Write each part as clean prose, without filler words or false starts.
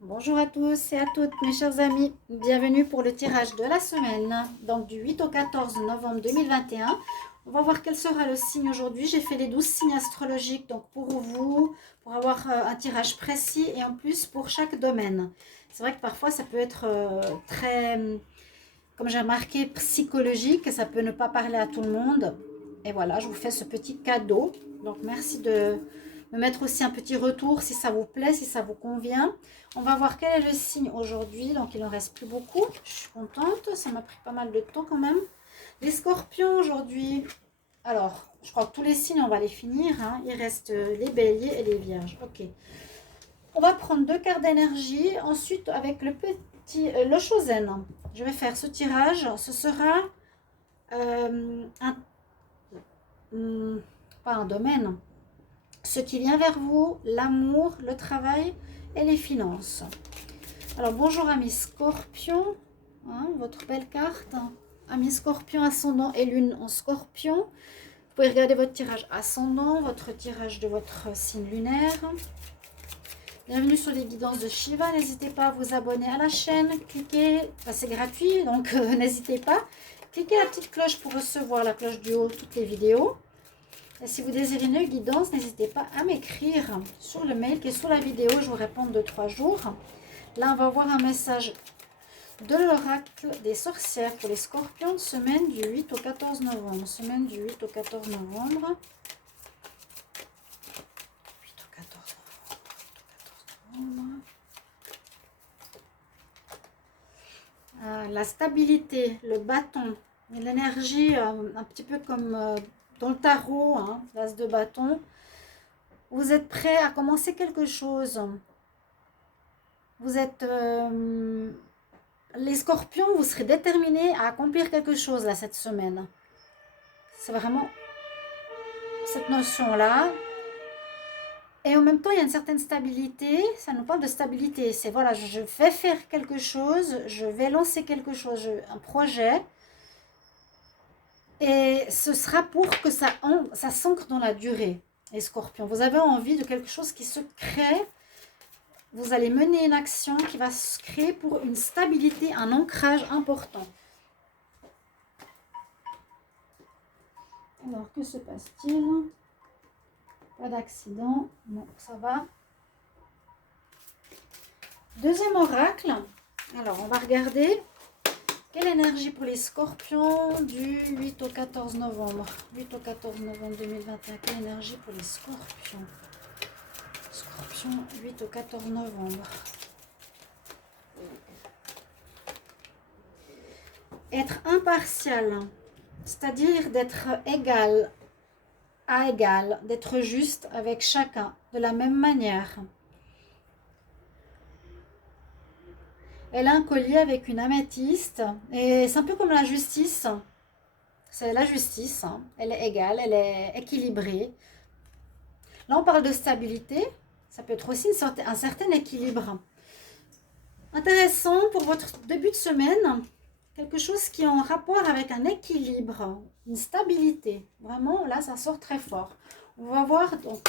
Bonjour à tous et à toutes mes chers amis, bienvenue pour le tirage de la semaine, donc du 8 au 14 novembre 2021. On va voir quel sera le signe aujourd'hui. J'ai fait les 12 signes astrologiques donc pour vous, pour avoir un tirage précis et en plus pour chaque domaine. C'est vrai que parfois ça peut être très, comme j'ai remarqué, psychologique, ça peut ne pas parler à tout le monde. Et voilà, je vous fais ce petit cadeau. Donc merci de me mettre aussi un petit retour si ça vous plaît, si ça vous convient. On va voir quel est le signe aujourd'hui. Donc il ne reste plus beaucoup. Je suis contente, ça m'a pris pas mal de temps quand même. Les scorpions aujourd'hui. Alors, je crois que tous les signes, on va les finir, hein. Il reste les béliers et les vierges. Ok. On va prendre deux cartes d'énergie. Ensuite, avec le Chosen, je vais faire ce tirage. Ce sera pas un domaine. Ce qui vient vers vous, l'amour, le travail et les finances. Alors, bonjour amis scorpions. Hein, votre belle carte. Amis scorpions, ascendant et lune en scorpion. Vous pouvez regarder votre tirage ascendant, votre tirage de votre signe lunaire. Bienvenue sur les guidances de Shiva. N'hésitez pas à vous abonner à la chaîne. Cliquez, enfin, c'est gratuit, donc n'hésitez pas. Cliquez la petite cloche pour recevoir la cloche du haut, toutes les vidéos. Et si vous désirez une guidance, n'hésitez pas à m'écrire sur le mail qui est sous la vidéo. Je vous réponds 2-3 jours. Là, on va voir un message de l'oracle des sorcières pour les scorpions, semaine du 8 au 14 novembre. Semaine du 8 au 14 novembre. 8 au 14 novembre. La stabilité, le bâton, l'énergie, un petit peu comme dans le tarot, hein, l'as de bâton. Vous êtes prêt à commencer quelque chose. Vous êtes les scorpions, vous serez déterminés à accomplir quelque chose là cette semaine. C'est vraiment cette notion-là. Et en même temps, il y a une certaine stabilité. Ça nous parle de stabilité. C'est voilà, je vais faire quelque chose, je vais lancer quelque chose, un projet. Et ce sera pour que ça s'ancre dans la durée, les scorpions. Vous avez envie de quelque chose qui se crée. Vous allez mener une action qui va se créer pour une stabilité, un ancrage important. Alors, que se passe-t-il? Pas d'accident. Non, ça va. Deuxième oracle. Alors, on va regarder quelle énergie pour les scorpions du 8 au 14 novembre. 8 au 14 novembre 2021. Quelle énergie pour les scorpions? Scorpion, 8 au 14 novembre. Être impartial, c'est-à-dire d'être égal à égal, d'être juste avec chacun, de la même manière. Elle a un collier avec une améthyste, et c'est un peu comme la justice. C'est la justice, hein. Elle est égale, elle est équilibrée. Là, on parle de stabilité, ça peut être aussi un certain équilibre. Intéressant pour votre début de semaine, quelque chose qui est en rapport avec un équilibre, une stabilité. Vraiment, là, ça sort très fort. On va voir donc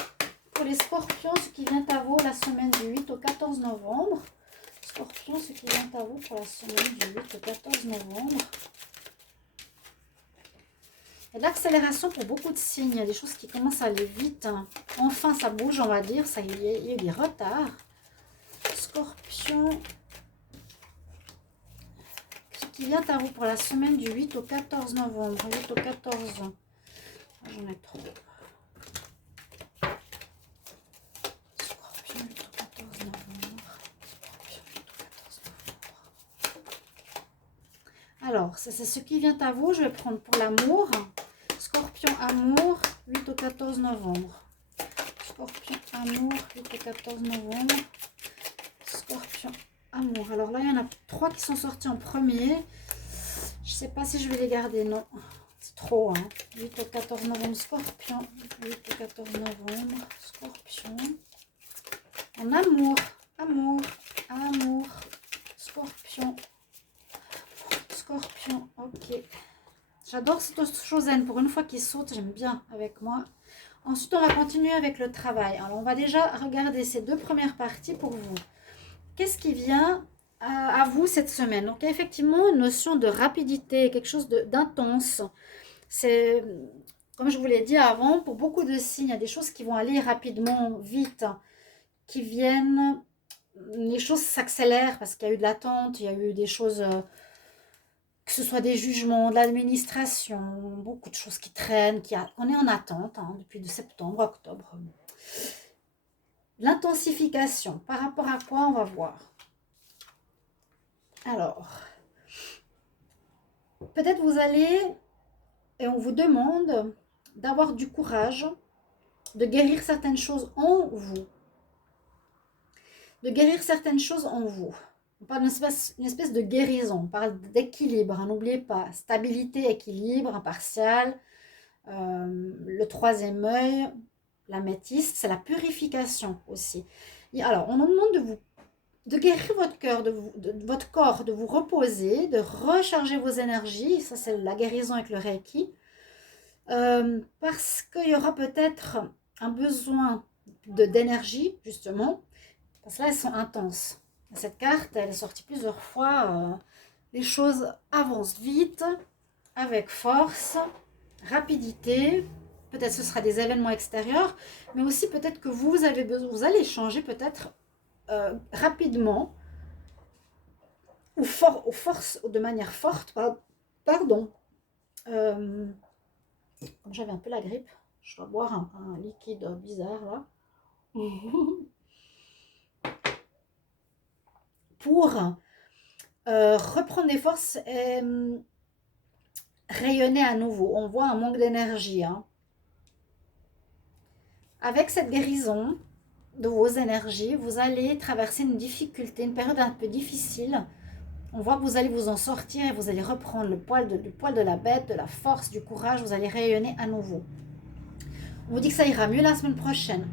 pour les scorpions ce qui vient à vous la semaine du 8 au 14 novembre. Scorpions, ce qui vient à vous pour la semaine du 8 au 14 novembre. Il y a de l'accélération pour beaucoup de signes. Il y a des choses qui commencent à aller vite. Enfin, ça bouge, on va dire. Ça, il y a eu des retards. Scorpion, ce qui vient à vous pour la semaine du 8 au 14 novembre. 8 au 14. J'en ai trop. Scorpion, 8 au 14 novembre. Scorpion, 8 au 14 novembre. Alors, c'est ce qui vient à vous. Je vais prendre pour l'amour. Scorpion, amour, 8 au 14 novembre. Scorpion, amour, 8 au 14 novembre. Scorpion, amour. Alors là, il y en a 3 qui sont sortis en premier. Je ne sais pas si je vais les garder. Non, c'est trop. Hein. 8 au 14 novembre, Scorpion. 8 au 14 novembre, Scorpion. En amour, amour, amour. Scorpion. Scorpion, ok. J'adore cette Chosen. Pour une fois qu'il saute, j'aime bien avec moi. Ensuite, on va continuer avec le travail. Alors, on va déjà regarder ces deux premières parties pour vous. qu'est-ce qui vient à vous cette semaine? Donc, il y a effectivement une notion de rapidité, quelque chose d'intense. C'est, comme je vous l'ai dit avant, pour beaucoup de signes, il y a des choses qui vont aller rapidement, vite, qui viennent, les choses s'accélèrent parce qu'il y a eu de l'attente, il y a eu des choses, que ce soit des jugements, de l'administration, beaucoup de choses qui traînent, on est en attente hein, depuis de septembre, octobre. L'intensification, par rapport à quoi on va voir? Alors, peut-être vous allez, et on vous demande d'avoir du courage, de guérir certaines choses en vous. De guérir certaines choses en vous. On parle d'une espèce de guérison, on parle d'équilibre, hein, n'oubliez pas, stabilité, équilibre, impartial, le troisième œil, l'améthyste, c'est la purification aussi. Et alors, on nous demande de guérir votre cœur, votre corps, de vous reposer, de recharger vos énergies, ça c'est la guérison avec le Reiki, parce qu'il y aura peut-être un besoin d'énergie, justement, parce que là, elles sont intenses. Cette carte, elle est sortie plusieurs fois. Les choses avancent vite, avec force, rapidité. Peut-être ce sera des événements extérieurs, mais aussi peut-être que vous avez besoin, vous allez changer peut-être rapidement ou de manière forte. Pardon. Comme j'avais un peu la grippe, je dois boire un liquide bizarre là. Pour reprendre des forces et rayonner à nouveau. On voit un manque d'énergie. Hein. Avec cette guérison de vos énergies, vous allez traverser une difficulté, une période un peu difficile. On voit que vous allez vous en sortir et vous allez reprendre le poil de la bête, de la force, du courage. Vous allez rayonner à nouveau. On vous dit que ça ira mieux la semaine prochaine.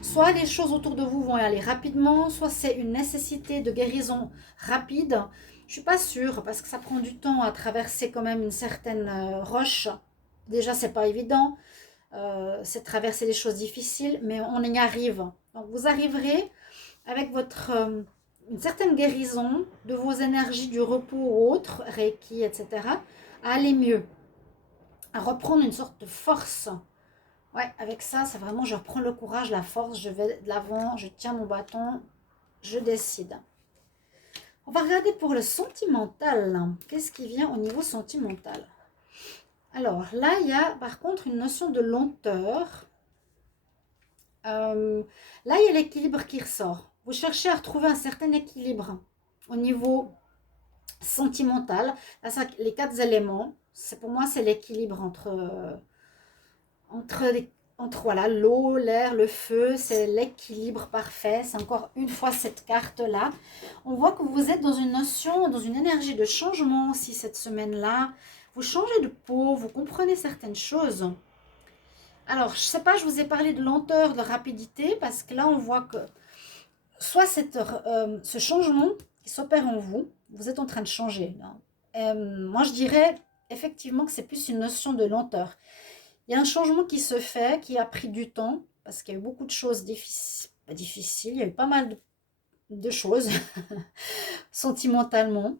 Soit les choses autour de vous vont aller rapidement, soit c'est une nécessité de guérison rapide. Je suis pas sûre parce que ça prend du temps à traverser quand même une certaine roche. Déjà, c'est pas évident. C'est traverser des choses difficiles, mais on y arrive. Donc, vous arriverez avec une certaine guérison de vos énergies, du repos ou autres, Reiki, etc., à aller mieux, à reprendre une sorte de force. Ouais, avec ça, c'est vraiment, je reprends le courage, la force, je vais de l'avant, je tiens mon bâton, je décide. On va regarder pour le sentimental. Qu'est-ce qui vient au niveau sentimental? Alors là, il y a par contre une notion de lenteur. Là, il y a l'équilibre qui ressort. Vous cherchez à retrouver un certain équilibre au niveau sentimental. Là, ça, les 4 éléments, pour moi, c'est l'équilibre entre voilà, l'eau, l'air, le feu, c'est l'équilibre parfait. C'est encore une fois cette carte-là. On voit que vous êtes dans une notion, dans une énergie de changement aussi cette semaine-là. Vous changez de peau, vous comprenez certaines choses. Alors, je ne sais pas, je vous ai parlé de lenteur, de rapidité, parce que là, on voit que soit ce changement qui s'opère en vous, vous êtes en train de changer. Moi, je dirais effectivement que c'est plus une notion de lenteur. Il y a un changement qui se fait, qui a pris du temps, parce qu'il y a eu beaucoup de choses difficiles, il y a eu pas mal de choses sentimentalement,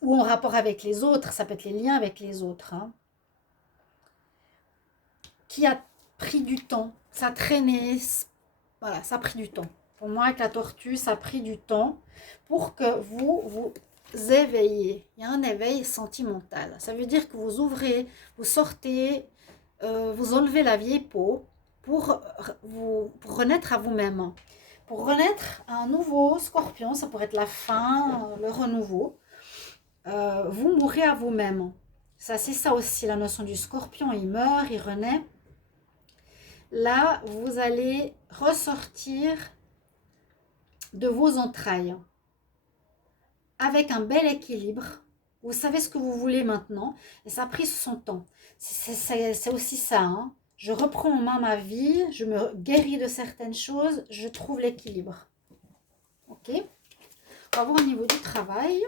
ou en rapport avec les autres, ça peut être les liens avec les autres, hein, qui a pris du temps, ça a traîné, voilà, ça a pris du temps. Pour moi, avec la tortue, ça a pris du temps pour que vous éveillez. Il y a un éveil sentimental. Ça veut dire que vous ouvrez, vous sortez, vous enlevez la vieille peau pour renaître à vous-même. Pour renaître à un nouveau scorpion, ça pourrait être la fin, le renouveau. Vous mourrez à vous-même. Ça, c'est ça aussi, la notion du scorpion. Il meurt, il renaît. Là, vous allez ressortir de vos entrailles avec un bel équilibre. Vous savez ce que vous voulez maintenant et ça a pris son temps. C'est aussi ça. Hein. Je reprends en main ma vie, je me guéris de certaines choses, je trouve l'équilibre. Ok. On va voir au niveau du travail.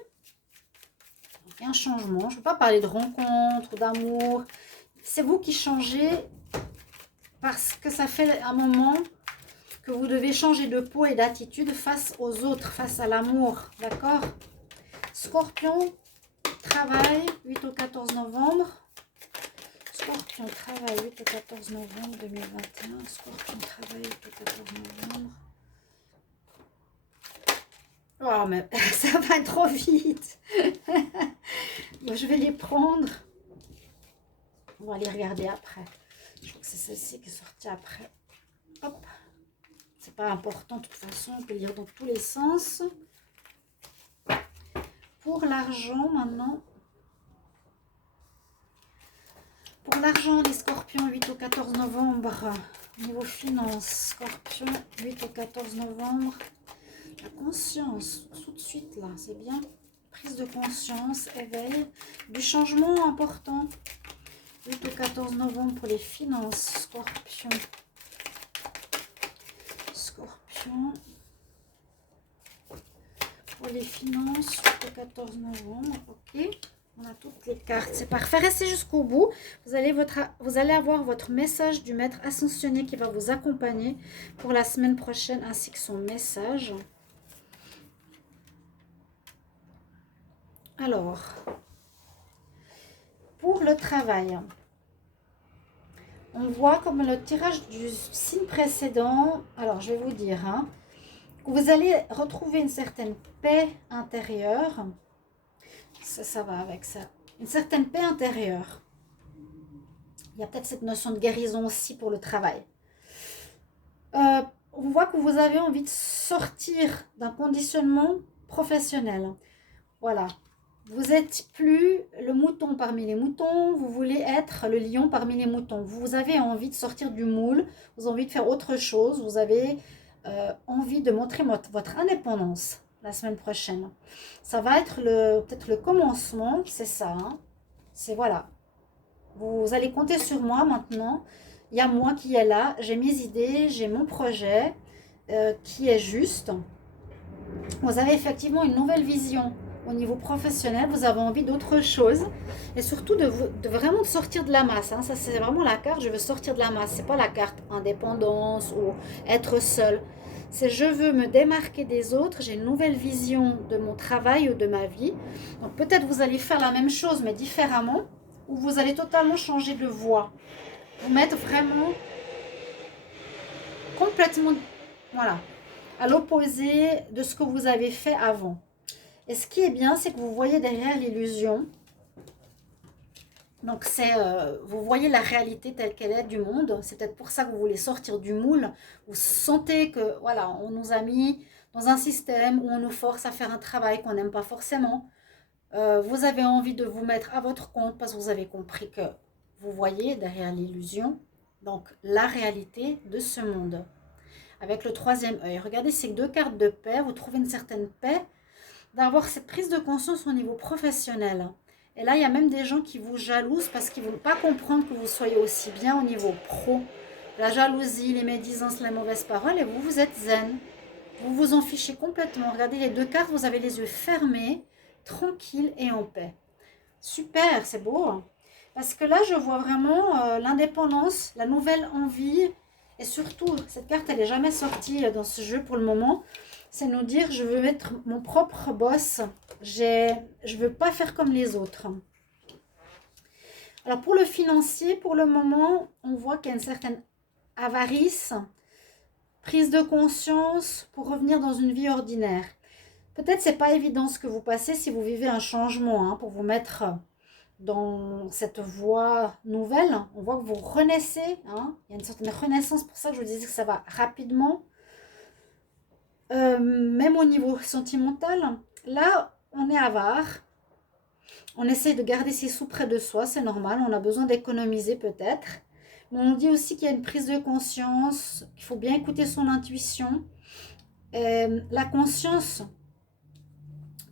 Il y a un changement. Je ne peux pas parler de rencontre, d'amour. C'est vous qui changez parce que ça fait un moment que vous devez changer de peau et d'attitude face aux autres, face à l'amour, d'accord? Scorpion, travail, 8 au 14 novembre. Scorpion, travail, 8 au 14 novembre 2021. Scorpion, travail, 8 au 14 novembre. Oh, mais ça va trop vite. Bon, je vais les prendre. On va les regarder après. Je crois que c'est celle-ci qui est sortie après. Hop. C'est pas important de toute façon. On peut lire dans tous les sens. Pour l'argent maintenant. Pour l'argent, les scorpions, 8 au 14 novembre. Niveau finance, scorpion, 8 au 14 novembre. La conscience, tout de suite là, c'est bien. Prise de conscience, éveil. Du changement important. 8 au 14 novembre pour les finances, scorpion. Scorpion. Pour les finances, 8 au 14 novembre, ok. On a toutes les cartes, c'est parfait. Restez jusqu'au bout. Vous allez avoir votre message du maître ascensionné qui va vous accompagner pour la semaine prochaine, ainsi que son message. Alors, pour le travail, on voit comme le tirage du signe précédent. Alors, je vais vous dire, hein, vous allez retrouver une certaine paix intérieure. Ça va avec ça. Une certaine paix intérieure. Il y a peut-être cette notion de guérison aussi pour le travail. On voit que vous avez envie de sortir d'un conditionnement professionnel. Voilà. Vous n'êtes plus le mouton parmi les moutons, vous voulez être le lion parmi les moutons. Vous avez envie de sortir du moule, vous avez envie de faire autre chose, vous avez envie de montrer votre indépendance la semaine prochaine. Ça va être peut-être le commencement, c'est ça. Hein. C'est voilà. Vous allez compter sur moi maintenant. Il y a moi qui est là, j'ai mes idées, j'ai mon projet qui est juste. Vous avez effectivement une nouvelle vision au niveau professionnel, vous avez envie d'autre chose et surtout de vraiment de sortir de la masse. Hein. Ça, c'est vraiment la carte, je veux sortir de la masse. C'est pas la carte indépendance ou être seul. C'est je veux me démarquer des autres, j'ai une nouvelle vision de mon travail ou de ma vie. Donc peut-être vous allez faire la même chose mais différemment ou vous allez totalement changer de voie. Vous mettre vraiment complètement voilà, à l'opposé de ce que vous avez fait avant. Et ce qui est bien, c'est que vous voyez derrière l'illusion. Donc, vous voyez la réalité telle qu'elle est du monde. C'est peut-être pour ça que vous voulez sortir du moule. Vous sentez que, voilà, on nous a mis dans un système où on nous force à faire un travail qu'on n'aime pas forcément. Vous avez envie de vous mettre à votre compte parce que vous avez compris que vous voyez derrière l'illusion, donc la réalité de ce monde. Avec le troisième œil. Regardez ces deux cartes de paix. Vous trouvez une certaine paix d'avoir cette prise de conscience au niveau professionnel. Et là, il y a même des gens qui vous jalousent parce qu'ils ne veulent pas comprendre que vous soyez aussi bien au niveau pro. La jalousie, les médisances, les mauvaises paroles, et vous êtes zen. Vous vous en fichez complètement. Regardez les deux cartes, vous avez les yeux fermés, tranquilles et en paix. Super, c'est beau. Hein. Parce que là, je vois vraiment l'indépendance, la nouvelle envie. Et surtout, cette carte, elle n'est jamais sortie dans ce jeu pour le moment. C'est nous dire, je veux être mon propre boss. Je ne veux pas faire comme les autres. Alors, pour le financier, pour le moment, on voit qu'il y a une certaine avarice, prise de conscience pour revenir dans une vie ordinaire. Peut-être c'est pas évident ce que vous passez si vous vivez un changement, hein, pour vous mettre dans cette voie nouvelle. On voit que vous renaissez. Hein, il y a une certaine renaissance, pour ça que je vous disais que ça va rapidement. Même au niveau sentimental, là, on est avare. On essaye de garder ses sous près de soi, c'est normal. On a besoin d'économiser peut-être. Mais on dit aussi qu'il y a une prise de conscience, qu'il faut bien écouter son intuition. La conscience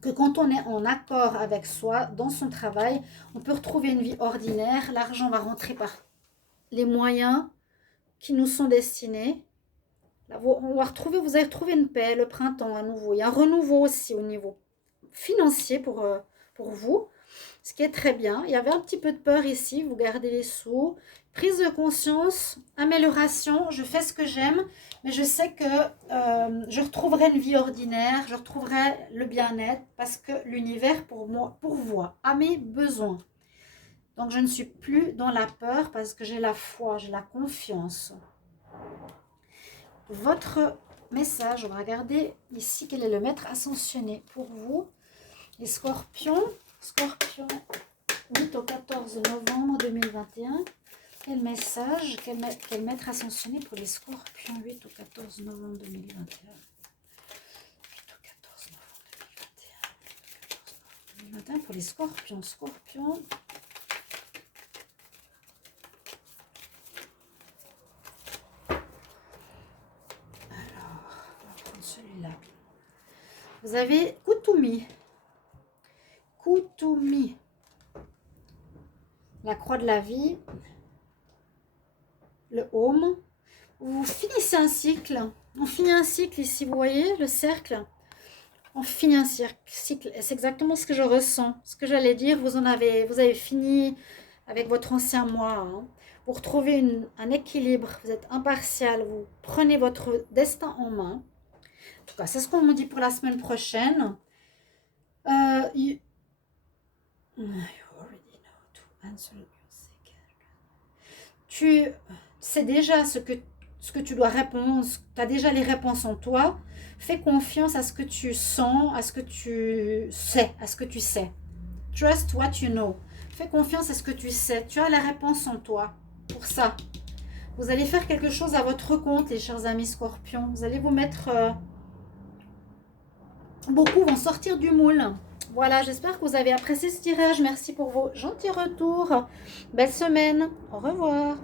que quand on est en accord avec soi, dans son travail, on peut retrouver une vie ordinaire. L'argent va rentrer par les moyens qui nous sont destinés. Là, vous allez retrouver une paix, le printemps à nouveau. Il y a un renouveau aussi au niveau financier pour vous. ce qui est très bien. Il y avait un petit peu de peur ici, vous gardez les sous. Prise de conscience, amélioration, je fais ce que j'aime, mais je sais que je retrouverai une vie ordinaire, je retrouverai le bien-être parce que l'univers pour moi pourvoit à mes besoins. Donc je ne suis plus dans la peur parce que j'ai la foi, j'ai la confiance. Votre message, on va regarder ici quel est le maître ascensionné pour vous. Les scorpions, 8 au 14 novembre 2021. Quel message, quel maître ascensionné pour les scorpions 8 au 14 novembre 2021. 8 au 14 novembre 2021 pour les scorpions. Alors, on va prendre celui-là. Vous avez Kutumi. La croix de la vie. Le home. Vous finissez un cycle. On finit un cycle ici, vous voyez le cercle. On finit un cycle. C'est exactement ce que je ressens. Ce que j'allais dire, vous avez fini avec votre ancien moi. Hein. Vous retrouvez un équilibre. Vous êtes impartial. Vous prenez votre destin en main. En tout cas, c'est ce qu'on me dit pour la semaine prochaine. Tu sais déjà ce que tu dois répondre, tu as déjà les réponses en toi. Fais confiance à ce que tu sens, à ce que tu sais, Trust what you know. Fais confiance à ce que tu sais. Tu as la réponse en toi. Pour ça, vous allez faire quelque chose à votre compte, les chers amis scorpions. Vous allez vous mettre... beaucoup vont sortir du moule. Voilà, j'espère que vous avez apprécié ce tirage. Merci pour vos gentils retours. Belle semaine. Au revoir.